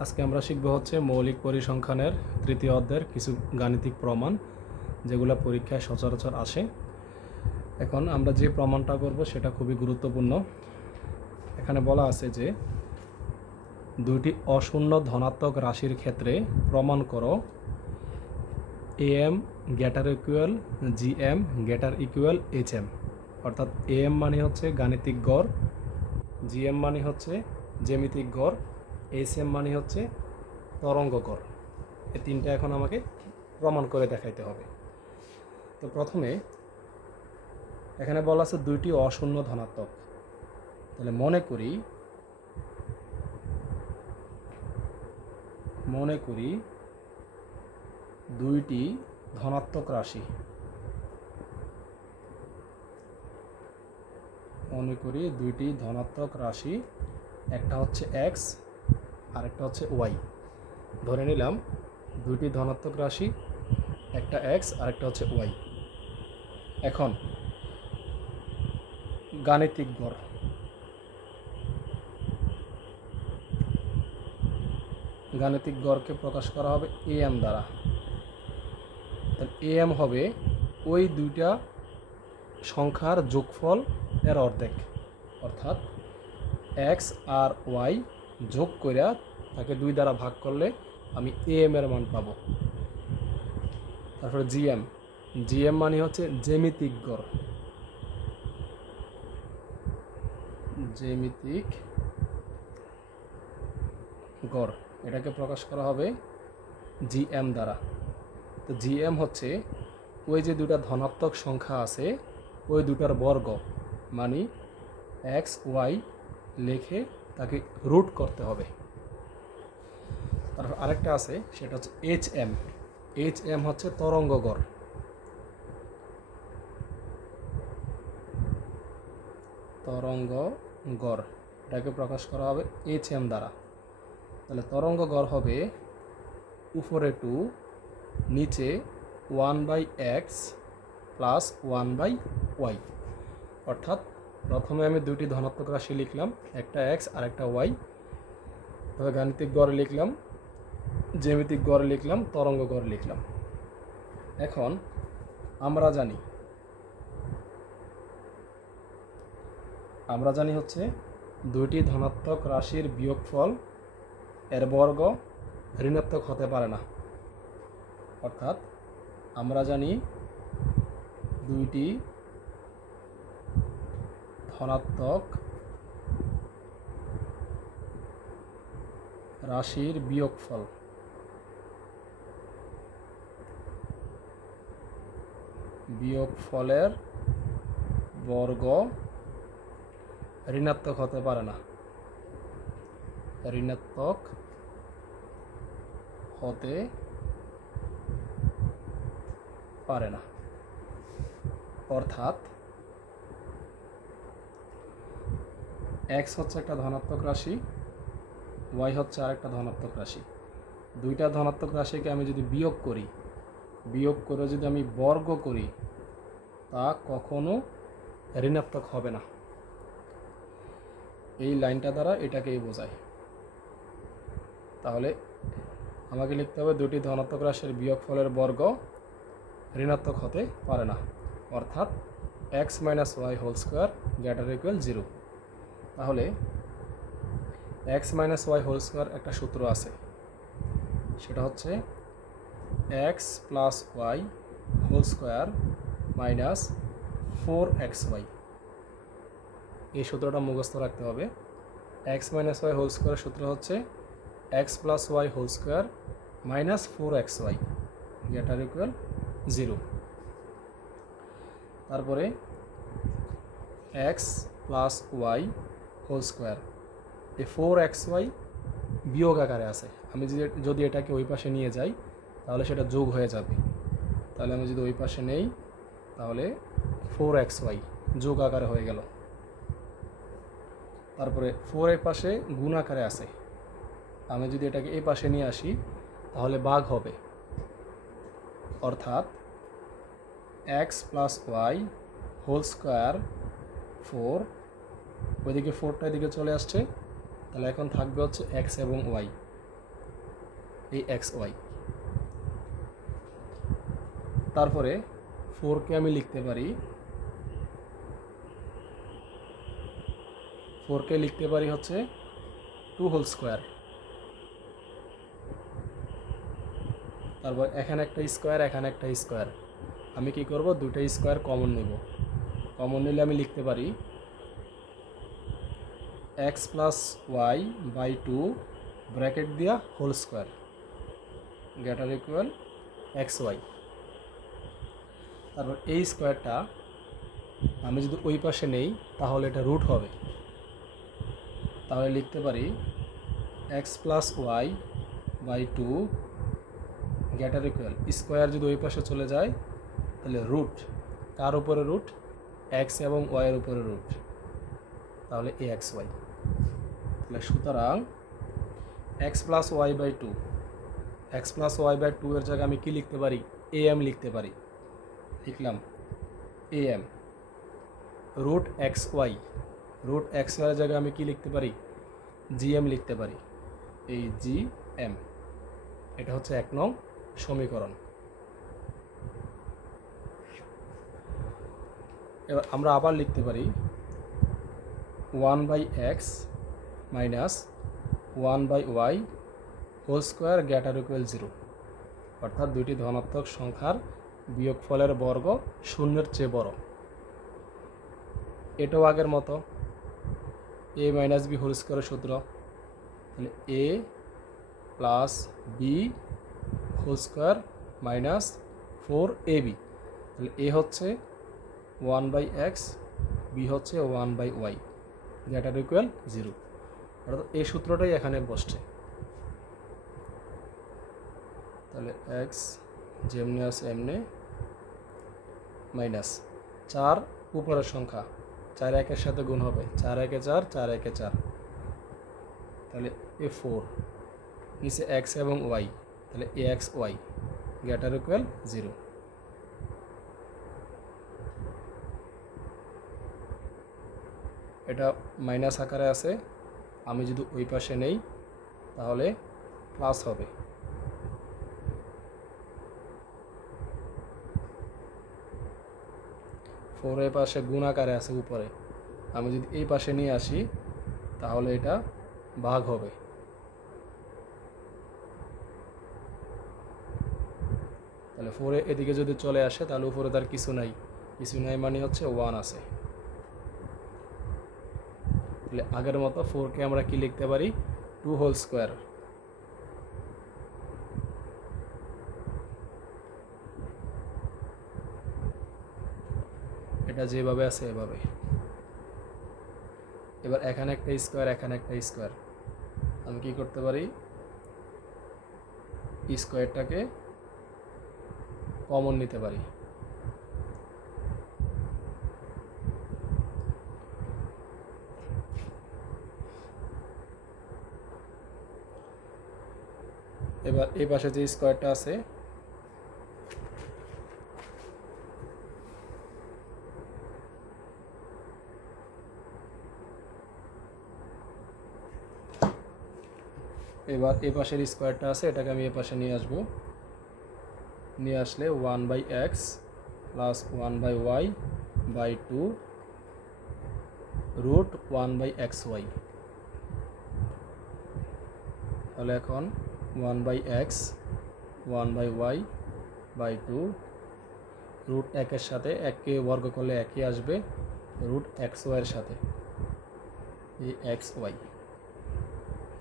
আজকে আমরা শিখব হচ্ছে মৌলিক পরিসংখ্যানের তৃতীয় অধ্যায়ের কিছু গাণিতিক প্রমাণ, যেগুলো পরীক্ষায় সচরাচর আসে। এখন আমরা যে প্রমাণটা করব সেটা খুবই গুরুত্বপূর্ণ। এখানে বলা আছে যে, দুইটি অশূন্য ধনাত্মক রাশির ক্ষেত্রে প্রমাণ করো A M greater equal G M greater equal H M অর্থাৎ এ এম মানে হচ্ছে গাণিতিক গড় জিএম মানে হচ্ছে জ্যামিতিক গড় এইচ এম মানে হচ্ছে তরঙ্গ গড়। এই তিনটা এখন আমাকে প্রমাণ করে দেখাইতে হবে। তো প্রথমে এখানে বলা আছে দুইটি অশূন্য ধনাত্মক। তাহলে মনে করি মনে করি দুইটি ধনাত্মক রাশি। মনে করি দুইটি ধনাত্মক রাশি একটা হচ্ছে এক্স, আরেকটা হচ্ছে ওয়াই। ধরে নিলাম দুইটি ধনাত্মক রাশি, একটা এক্স, আরেকটা হচ্ছে ওয়াই। এখন গাণিতিক গড়। গাণিতিক গড়কে প্রকাশ করা হবে এ এম দ্বারা। এ এম হবে ওই দুইটা সংখ্যার যোগফল এর অর্ধেক, অর্থাৎ এক্স আর ওয়াই যোগ কইরা তাকে দুই দ্বারা ভাগ করলে আমি এ এম এর মান পাবো। তারপরে জিএম। জিএম মানে হচ্ছে জ্যামিতিক গড়। জ্যামিতিক গড়। এটাকে প্রকাশ করা হবে জিএম দ্বারা। তো জিএম হচ্ছে ওই যে দুটা ধনাত্মক সংখ্যা আছে, ওই দুটার বর্গ। মানে এক্স, ওয়াই লিখে তাকে রুট করতে হবে। তারপর আরেকটা আছে, সেটা হচ্ছে এইচ এম এইচ এম হচ্ছে তরঙ্গ গড়। তরঙ্গ গড়, এটাকে প্রকাশ করা হবে এইচ এম দ্বারা। তাহলে তরঙ্গ গড় হবে উপরে টু, নিচে one by x plus one by y অর্থাৎ প্রথমে আমি দুটি ধনাত্মক রাশি লিখলাম, একটা এক্স আর একটা ওয়াই তবে গাণিতিক গড় লিখলাম, জ্যামিতিক গড় লিখলাম, তরঙ্গ গড় লিখলাম। এখন আমরা জানি আমরা জানি হচ্ছে দুইটি ধনাত্মক রাশির বিয়োগফল এর বর্গ ঋণাত্মক হতে পারে না। অর্থাৎ আমরা জানি দুইটি ধনাত্মক রাশির বিয়োগফল। বিয়োগফলের বর্গ ঋণাত্মক হতে পারে না। ঋণাত্মক হতে পারে না। অর্থাৎ এক্স হচ্ছে একটা ধনাত্মক রাশি, ওয়াই হচ্ছে আরেকটা ধনাত্মক রাশি। দুইটা ধনাত্মক রাশিকে আমি যদি বিয়োগ করি, বিয়োগ করে যদি আমি বর্গ করি, তা কখনো ঋণাত্মক হবে না। এই লাইনটা দ্বারা এটাকেই বোঝায়। তাহলে আমাকে লিখতে হবে দুটি ধনাত্মক রাশির বিয়োগফলের বর্গ ঋণাত্মক হতে পারে না। অর্থাৎ x minus y whole square greater equal zero. তাহলে x minus y whole square একটা সূত্র আছে। সেটা হচ্ছে x plus y whole square minus four x y এই সূত্রটা মুখস্থ রাখতে হবে। এক্স মাইনাস ওয়াই হোল স্কোয়ারের সূত্র হচ্ছে x plus y whole square minus four x y greater equal zero তারপরে x plus y whole square. এই ফোর এক্স ওয়াই বিয়োগ আকারে আছে। আমি যদি যদি এটাকে ওই পাশে নিয়ে যাই, তাহলে সেটা যোগ হয়ে যাবে। তাহলে আমি যদি ওই পাশে নেই, তাহলে ফোর এক্স ওয়াই যোগ আকারে হয়ে গেল। তারপরে ফোর এর পাশে গুণ আকারে আছে। আমি যদি এটাকে এই পাশে নিয়ে আসি, তাহলে বাঘ হবে। অর্থাৎ x plus y whole square four ওইদিকে ফোরটা এদিকে চলে আসছে। তাহলে এখন থাকবে হচ্ছে এক্স এবং ওয়াই এই এক্স ওয়াই তারপরে ফোরকে আমি লিখতে পারি। ফোরকে লিখতে পারি হচ্ছে টু হোল স্কোয়ার তারপর এখানে একটা স্কোয়ার এখানে একটা স্কোয়ার আমি কি করব? দুটো স্কোয়ার কমন নেব। কমন নিলে আমি লিখতে পারি x plus y by two bracket দিয়া whole square, greater equal x y. তারপর এই স্কোয়ারটা আমি যদি ওই পাশে নেই, তাহলে এটা রুট হবে। তাহলে লিখতে পারি x plus y by two greater equal, square যদি ওই পাশে চলে যায়, তাহলে রুট। কার উপরে রুট? এক্স এবং ওয়াইয়ের উপরে রুট। তাহলে এ এক্স ওয়াই। তাহলে সুতরাং x plus y by two x plus y by two এর জায়গায় আমি কি লিখতে পারি? এ এম লিখতে পারি। লিখলাম A M root x y root x ওয়াইয়ের জায়গায় আমি কি লিখতে পারি? জি এম লিখতে পারি। এই জি এম এটা হচ্ছে এক নং সমীকরণ। এবার আমরা আবার লিখতে পারি one by x minus one by y whole square greater equal zero. অর্থাৎ দুইটি ধনাত্মক সংখ্যার বিয়োগফলের বর্গ শূন্যের চেয়ে বড়। এটাও আগের মতো। এ মাইনাস বি হোল স্কোয়ারের সূত্র। তাহলে a plus b whole square minus four a b. তাহলে এ হচ্ছে ওয়ান বাই এক্স, বি হচ্ছে one by y, greater equal zero. অর্থাৎ এই সূত্রটাই এখানে বসছে। তাহলে এক্স যেমনি আছে এমনি মাইনাস চার উপরের সংখ্যা, চার একের সাথে গুণ হবে, চার একে চার চার একে চার। তাহলে এ ফোর নিচে এক্স এবং ওয়াই তাহলে a x y greater equal zero এটা মাইনাস আকারে আছে আমি যদি ওই পাশে নেই, তাহলে প্লাস হবে। ফোরের পাশে গুণ আকারে আছে উপরে। আমি যদি এই পাশে নিয়ে আসি, তাহলে এটা ভাগ হবে। তাহলে ফোরে এদিকে যদি চলে আসে, তাহলে উপরে তার কিছু নাই। কিছু নাই মানে হচ্ছে ওয়ান আছে। তাহলে আগের মতো ফোরকে আমরা কি লিখতে পারি? টু হোল স্কোয়ার এটা যেভাবে আছে এভাবে। এবার এখানে একটা স্কোয়ার এখানে একটা স্কোয়ার আমি কি করতে পারি? স্কোয়ারটাকে কমন নিতে পারি। এবার এই পাশে যে স্কোয়ারটা আছে, এবার এ পাশের স্কোয়ারটা আছে, এটাকে আমি এ পাশে নিয়ে আসব। নিয়ে আসলে one by x plus one by y by two root one by x y. তাহলে এখন one by x, one by y by two, root একের সাথে এককে বর্গ করলে একই আসবে রুট এক্স ওয়াইয়ের সাথে, এই এক্স ওয়াই।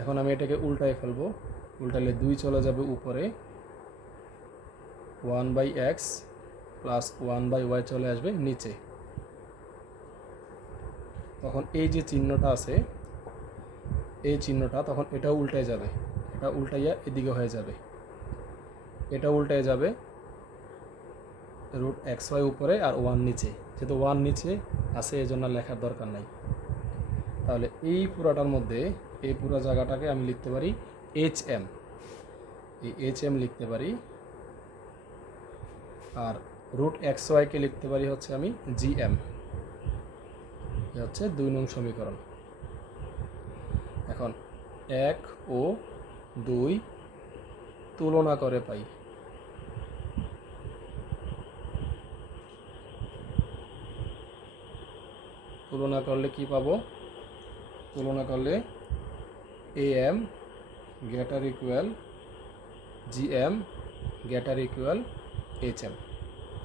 এখন আমি এটাকে উল্টায় ফেলব, উল্টালে দুই চলে যাবে উপরে, one by x plus one by y চলে আসবে নিচে। তখন এই যে চিহ্নটা আছে, এই চিহ্নটা তখন এটাও উল্টায় যাবে। এটা উল্টাইয়া এদিকে হয়ে যাবে। এটা উল্টায় যাবে রুট এক্স ওয়াই উপরে আর ওয়ান নিচে। যেহেতু ওয়ান নিচে আছে এই জন্য লেখার দরকার নাই। তাহলে এই পুরাটার মধ্যে এই পুরো জায়গাটাকে আমি লিখতে পারি এইচ এম এই এইচ এম লিখতে পারি। আর রুট এক্স ওয়াইকে লিখতে পারি হচ্ছে আমি জি এম হচ্ছে দুই নং সমীকরণ। এখন এখন এক ও দুই তুলনা করে পাই। তুলনা করলে কি পাবো? তুলনা করলে A M greater equal G M greater equal H M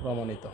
প্রমাণিত।